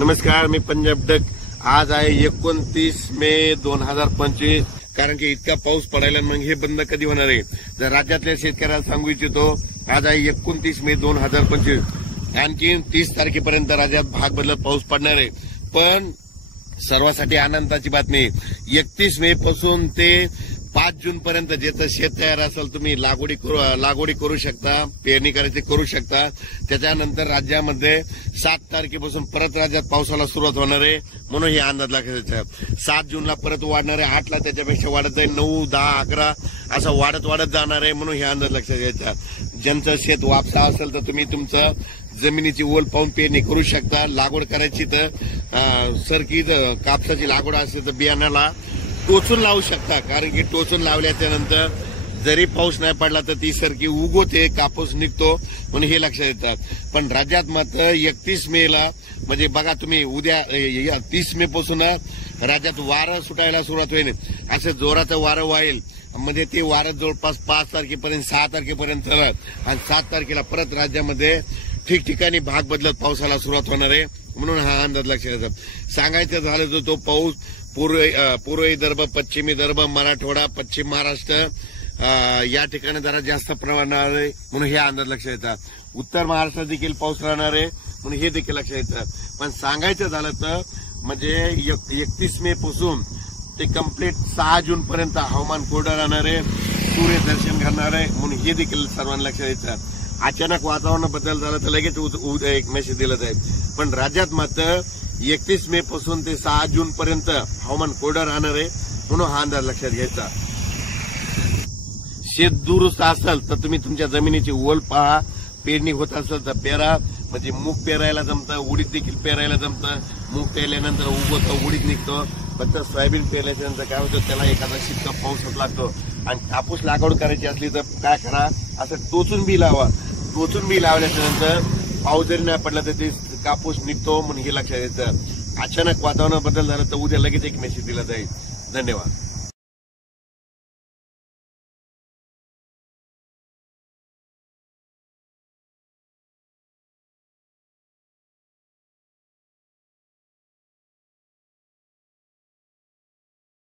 नमस्कार, मी पंजाब डक। आज आहे 29 मे 2025। कारण की इतका पाऊस पडायला मग हे बंद कधी होणार आहे? जर राज्यातल्या शेतकऱ्याला सांगू इच्छितो, आज आहे 29 मे 2025। आणखी 30 तारखेपर्यंत राज्यात भाग बदलत पाऊस पडणार आहे। पण सर्वांसाठी आनंदाची बातमी, 31 मे पासून ते 5 जून पर्यंत ज्याचं शेत तयार असेल तुम्ही लागवडी करू शकता, पेरणी करायची करू शकता। त्याच्यानंतर राज्यामध्ये 7 तारखेपासून परत राज्यात पावसाला सुरुवात होणार आहे। म्हणून हे अंदाज लागायचा 7 जूनला परत वाढणार आहे, 8ला त्याच्यापेक्षा वाढत जाईल, 9, 10, 11 असं वाढत जाणार आहे। म्हणून हे अंदाज लक्षात घ्यायचा। ज्यांचं शेत वापसा असेल तर तुम्ही तुमचं जमिनीची ओल पाहून पेरणी करू शकता। लागवड करायची तर सरकी कापसाची लागवड असेल तर बियाण्याला टोचून लावू शकता। कारण की टोचून लावल्याच्या नंतर जरी पाऊस नाही पडला तर ती सरकी उगवते, कापूस निघतो, म्हणून हे लक्षात येतात। पण राज्यात मात्र 31 मेला म्हणजे बघा तुम्ही, उद्या 30 मे पासून राज्यात वारं सुटायला सुरुवात होईल। असं जोराचं वारं वाईल, म्हणजे ते वारं जवळपास 5 तारखेपर्यंत 6 तारखेपर्यंत चालत आणि 7 तारखेला परत राज्यामध्ये ठिकठिकाणी भाग बदलत पावसाला सुरुवात होणार आहे। म्हणून हा अंदाज लक्षात येतात। सांगायचं झालं तर तो पाऊस पूर्व विदर्भ, पश्चिम विदर्भ, मराठवाडा, पश्चिम महाराष्ट्र या ठिकाणी जरा जास्त प्रमाणात आहे, म्हणून हे अंदाज लक्षात येतात। उत्तर महाराष्ट्रात देखील पाऊस राहणार आहे, म्हणून हे देखील लक्षात येतात। पण सांगायचं झालं तर म्हणजे 31 मे पासून ते कंप्लीट 6 जून पर्यंत हवामान कोरडं राहणार आहे, सूर्यदर्शन घडणार आहे, म्हणून हे देखील सर्वांना लक्षात येतात। अचानक वातावरण बदल झाला तर लगेच उद्या एक मेसेज दिला जाईल। पण राज्यात मात्र 31 मे पासून ते 6 जून पर्यंत हवामान कोरडं राहणार आहे, म्हणून हा अंदाज लक्षात घ्यायचा। शेत दुरुस्त असेल तर तुम्ही तुमच्या जमिनीची ओल पहा, पेरणी होत असेल तर पेरा, म्हणजे मूग पेरायला जमतं, उडीद देखील पेरायला जमतं। मूग पेरल्यानंतर उगवतं, उडीद निघतो। फक्त सोयाबीन पेरल्याच्या नंतर काय होतं, त्याला एखादा शिक्का पाऊस लागतो। आणि कापूस लागवड करायची असली तर काय करा, असं टोचून बी लावा। टोचून बी लावल्याच्या नंतर पाऊस जरी नाही पडला तर ते कापूस निघतो, म्हणून हे लक्षात येतं। अचानक वातावरण बदल झालं तर उद्या लगेच एक मेसेज दिला जाईल। धन्यवाद।